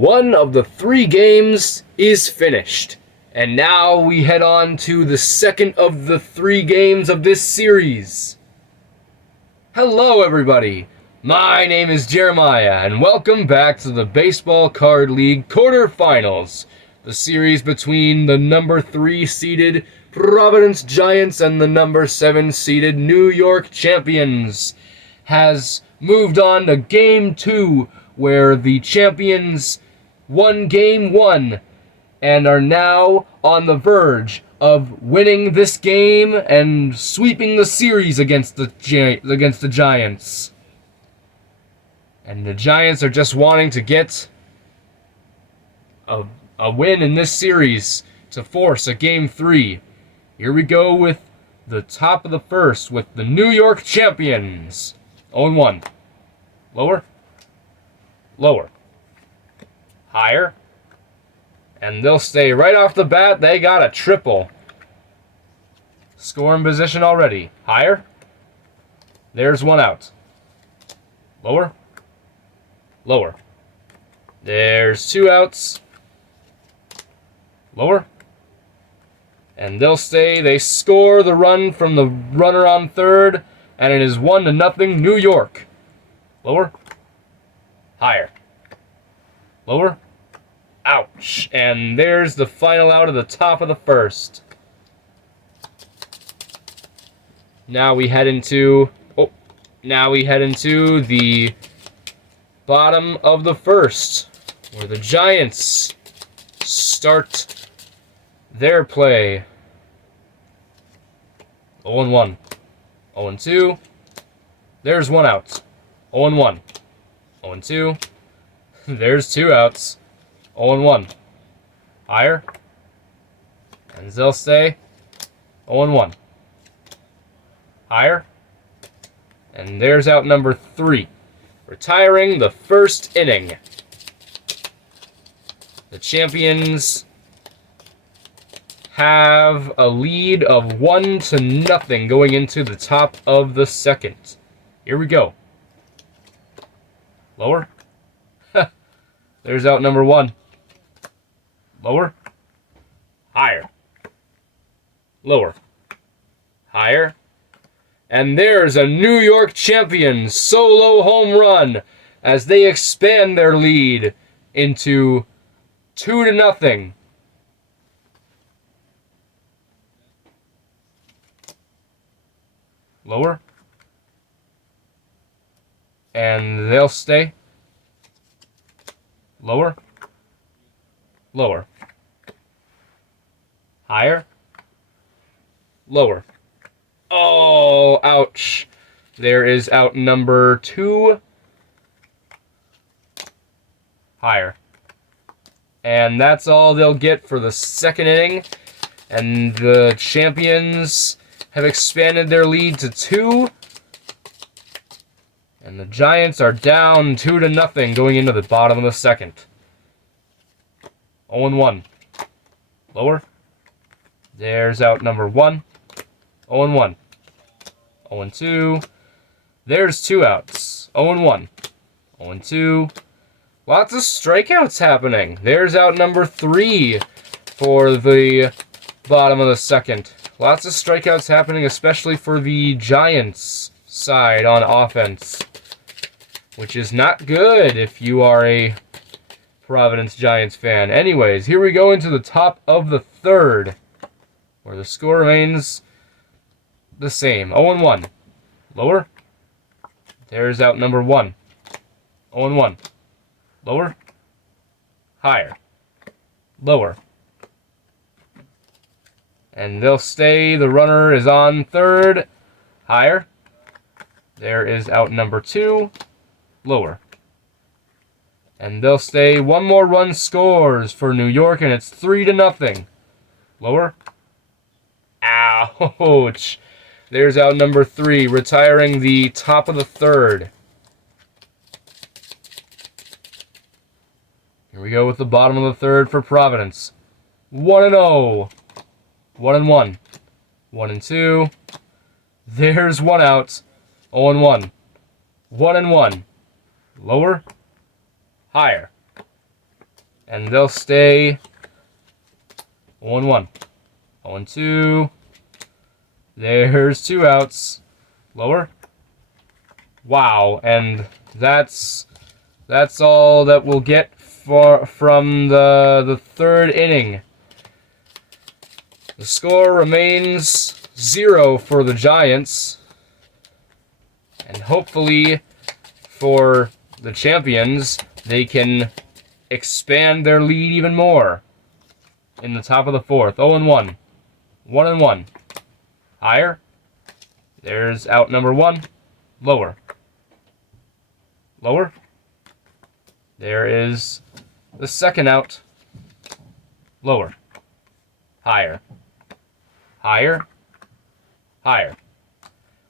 One of the 3 games is finished, and now we head on to the second of the 3 games of this series. Hello everybody, my name is Jeremiah, and welcome back to the Baseball Card League quarterfinals, the series between the number 3 seeded Providence Giants and the number 7 seeded New York Champions has moved on to Game 2, where the champions won Game 1 and are now on the verge of winning this game and sweeping the series against the Giants. And the Giants are just wanting to get a win in this series to force a Game 3. Here we go with the top of the first with the New York Champions. 0-1. Lower. Lower. Higher. And they'll stay right off the bat. They got a triple. Scoring position already. Higher. There's one out. Lower. Lower. There's 2 outs. Lower. And they'll stay. They score the run from the runner on third. And it is 1-0 New York. Lower. Higher. Lower. Ouch. And there's the final out of the top of the first. Now we head into the bottom of the first, where the Giants start their play. 0-1. 0-2. There's 1 out. 0-1. 0-2. There's 2 outs. 0-1. Higher. And they'll stay. 0-1. Higher. And there's out number 3. Retiring the first inning. The champions have a lead of 1-0 going into the top of the second. Here we go. Lower. There's out number 1. Lower. Higher. Lower. Higher. And there's a New York Champions solo home run as they expand their lead into 2-0. Lower. And they'll stay. Lower. Lower. Higher. Lower. Oh, ouch. There is out number 2. Higher. And that's all they'll get for the second inning. And the champions have expanded their lead to 2. And the Giants are down 2-0 going into the bottom of the second. 0-1. Lower. There's out number 1. 0-1. 0-2. There's 2 outs. 0-1. 0-2. Lots of strikeouts happening. There's out number 3 for the bottom of the second. Lots of strikeouts happening, especially for the Giants side on offense, which is not good if you are a Providence Giants fan. Anyways, here we go into the top of the third, where the score remains the same. 0-1. Lower. There's out number 1. 0-1. Lower. Higher. Lower. And they'll stay. The runner is on third. Higher. There is out number 2. Lower. And they'll stay. 1 more run scores for New York, and it's 3-0. Lower. Ouch. There's out number 3, retiring the top of the third. Here we go with the bottom of the third for Providence. 1-0. 1-1. 1-2. There's 1 out. 0-1. 1-1. Lower. Higher. And they'll stay 0-1. 0-2. There's 2 outs. Lower. Wow, and that's all that we'll get from the 3rd inning. The score remains 0 for the Giants. And hopefully for the champions, they can expand their lead even more. In the top of the 4th, 0-1. 1-1. Higher. There's out number 1. Lower. Lower. There is the 2nd out. Lower. Higher. Higher. Higher.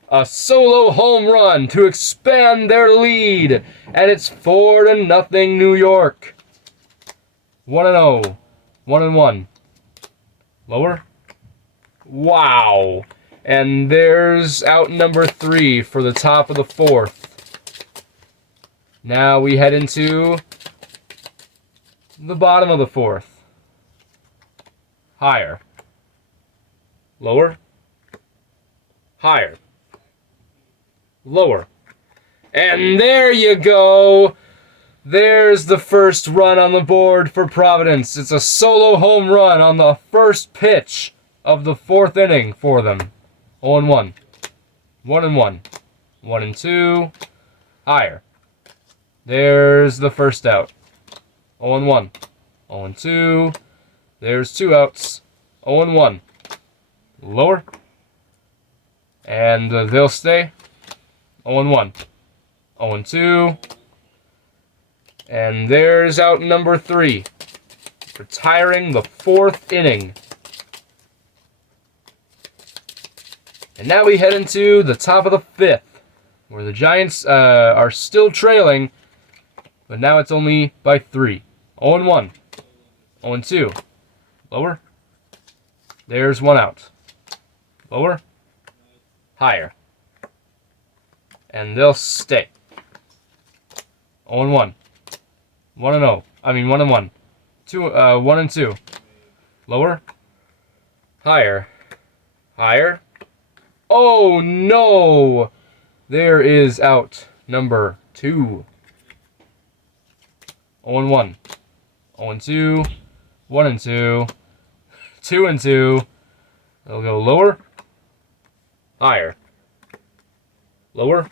A solo home run to expand their lead. And it's 4-0 New York. 1-0. 1-1. Lower. Wow. And there's out number 3 for the top of the 4th. Now we head into the bottom of the 4th. Higher. Lower. Higher. Lower. And there you go. There's the first run on the board for Providence. It's a solo home run on the first pitch of the 4th inning for them. 0-1. 1-1. 1-2. Higher. There's the first out. 0-1. 0-2. There's 2 outs. 0-1. Lower. And they'll stay. 0-1. 0-2. And there's out number 3. Retiring the 4th inning. And now we head into the top of the 5th, where the Giants are still trailing, but now it's only by 3. 0-1. 0-2. Lower. There's 1 out. Lower. Higher. And they'll stay. 0-1. 1-0. 1-1. 1-2. Lower. Higher. Higher. Oh no! There is out number 2. 0-1. 0-2. 1-2. 2-2. They'll go lower. Higher. Lower.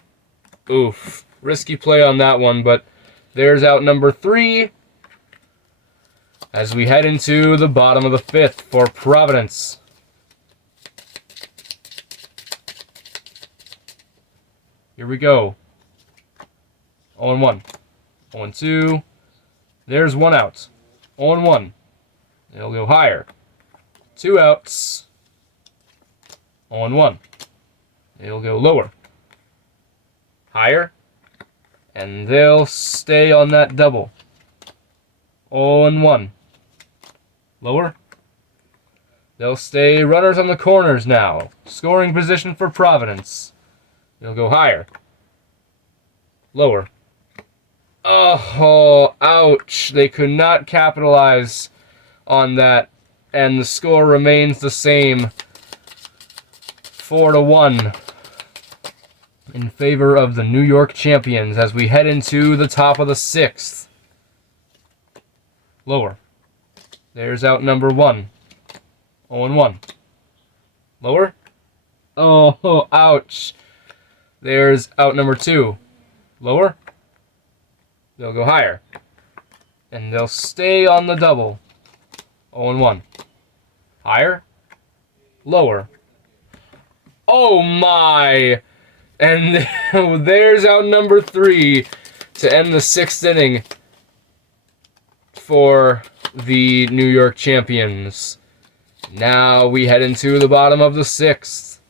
Oof. Risky play on that one, but there's out number 3 as we head into the bottom of the 5th for Providence. Here we go. 0-1. 0-2. There's 1 out. 0-1. They'll go higher. 2 outs. 0-1. They'll go lower. Higher. And they'll stay on that double. 0-1. Lower. They'll stay runners on the corners now. Scoring position for Providence. They'll go higher. Lower. Oh, ouch. They could not capitalize on that. And the score remains the same. 4-1 in favor of the New York champions as we head into the top of the 6th. Lower. There's out number 1. 0-1. Lower. Oh, ouch. There's out number 2. Lower. They'll go higher. And they'll stay on the double. 0-1. Higher. Lower. Oh my! And there's out number 3 to end the 6th inning for the New York champions. Now we head into the bottom of the 6th.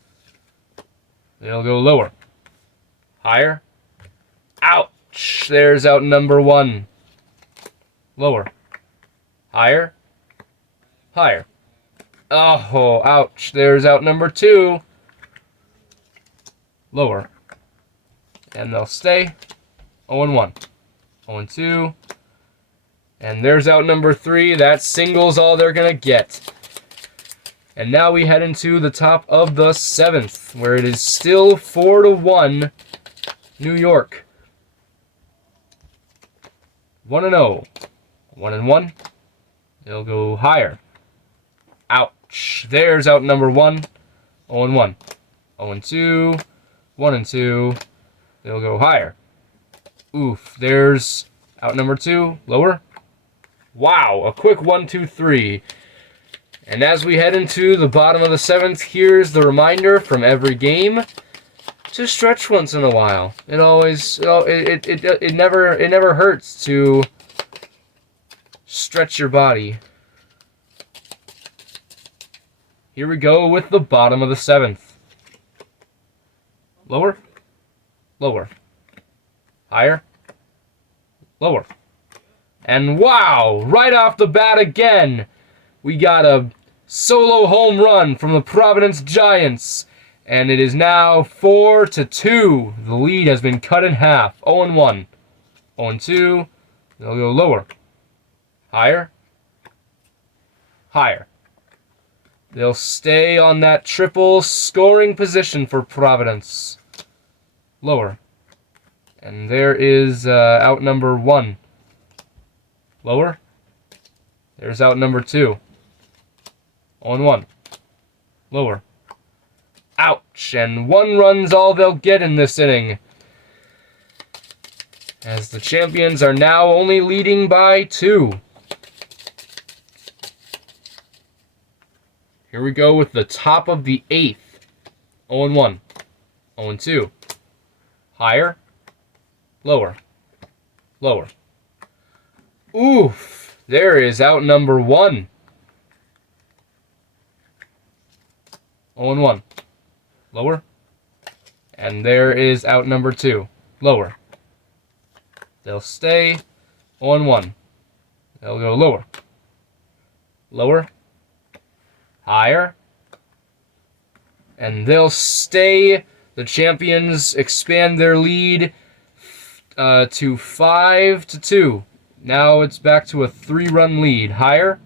They'll go lower. Higher. Ouch! There's out number 1. Lower. Higher. Higher. Oh, ouch. There's out number 2. Lower. And they'll stay. 0-1. 0-2. And there's out number 3. That single's all they're going to get. And now we head into the top of the 7th, where it is still 4-1 New York. 1-0. 1-1. They'll go higher. Ouch. There's out number 1. 0-1. 0-2. 1-2. They'll go higher. Oof. There's out number 2. Lower. Wow. A quick 1, 2, 3. And as we head into the bottom of the 7th, here's the reminder from every game to stretch once in a while. It always it never hurts to stretch your body. Here we go with the bottom of the 7th. Lower, lower, higher, lower. And wow, right off the bat again, we got a solo home run from the Providence Giants. And it is now 4-2. The lead has been cut in half. 0-1. 0-2. They'll go lower. Higher. Higher. They'll stay on that triple scoring position for Providence. Lower. And there is out number 1. Lower. There's out number 2. 0-1. Lower. Ouch. And 1 run's all they'll get in this inning, as the champions are now only leading by 2. Here we go with the top of the 8th. 0-1. 0-2. Higher. Lower. Lower. Oof. There is out number 1. 0-1. Lower. And there is out number 2. Lower. They'll stay. 0-1. They'll go lower. Lower. Higher. And they'll stay. The champions expand their lead to 5-2. Now it's back to a 3-run lead. Higher.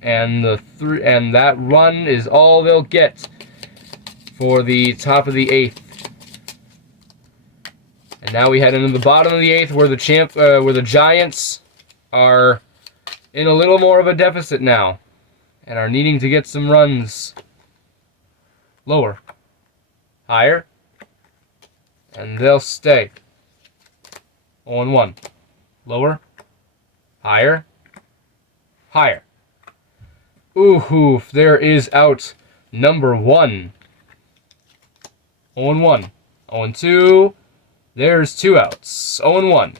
And that run is all they'll get for the top of the 8th. And now we head into the bottom of the 8th, where the Giants are in a little more of a deficit now and are needing to get some runs. Lower. Higher. And they'll stay. 0-1. Lower. Higher. Higher. Ooh, there is out number 1. 0-1. 0-2. There's 2 outs. 0-1.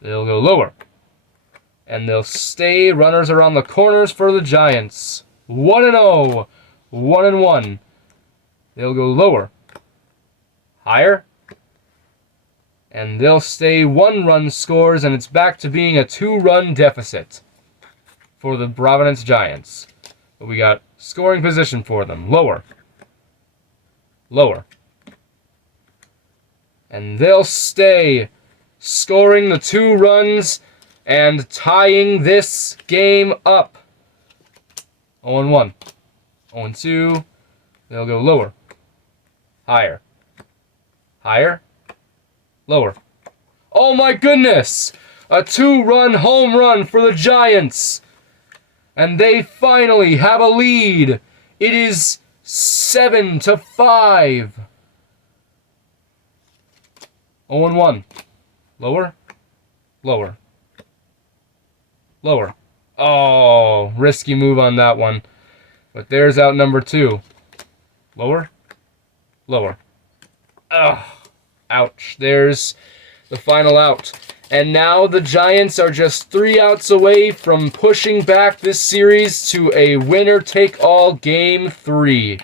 They'll go lower. And they'll stay. Runners around the corners for the Giants. 1-0. 1-1. They'll go lower. Higher. And they'll stay. 1 run scores, and it's back to being a 2-run deficit for the Providence Giants. But we got scoring position for them. Lower. Lower. And they'll stay, scoring the 2 runs and tying this game up. 0-1. 0-2. They'll go lower. Higher. Higher. Lower. Oh my goodness! A 2-run home run for the Giants. And they finally have a lead. It is 7-5. 0-1. Lower. Lower. Lower. Oh, risky move on that one. But there's out number 2. Lower. Lower. Ugh. Ouch. There's the final out. And now the Giants are just 3 outs away from pushing back this series to a winner-take-all Game 3.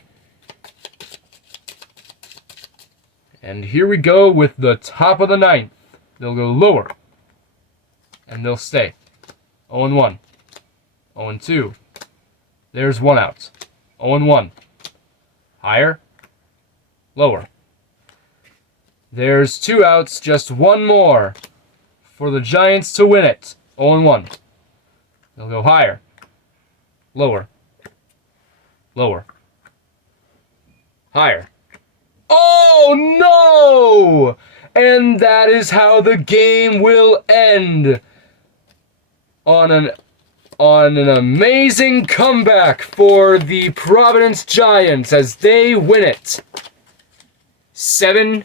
And here we go with the top of the 9th. They'll go lower. And they'll stay. 0-1. 0-2. There's 1 out. 0-1. Higher. Lower. There's 2 outs. Just 1 more for the Giants to win it. 0-1. They'll go higher. Lower. Lower. Higher. Oh, no! And that is how the game will end. On an amazing comeback for the Providence Giants as they win it 7-5.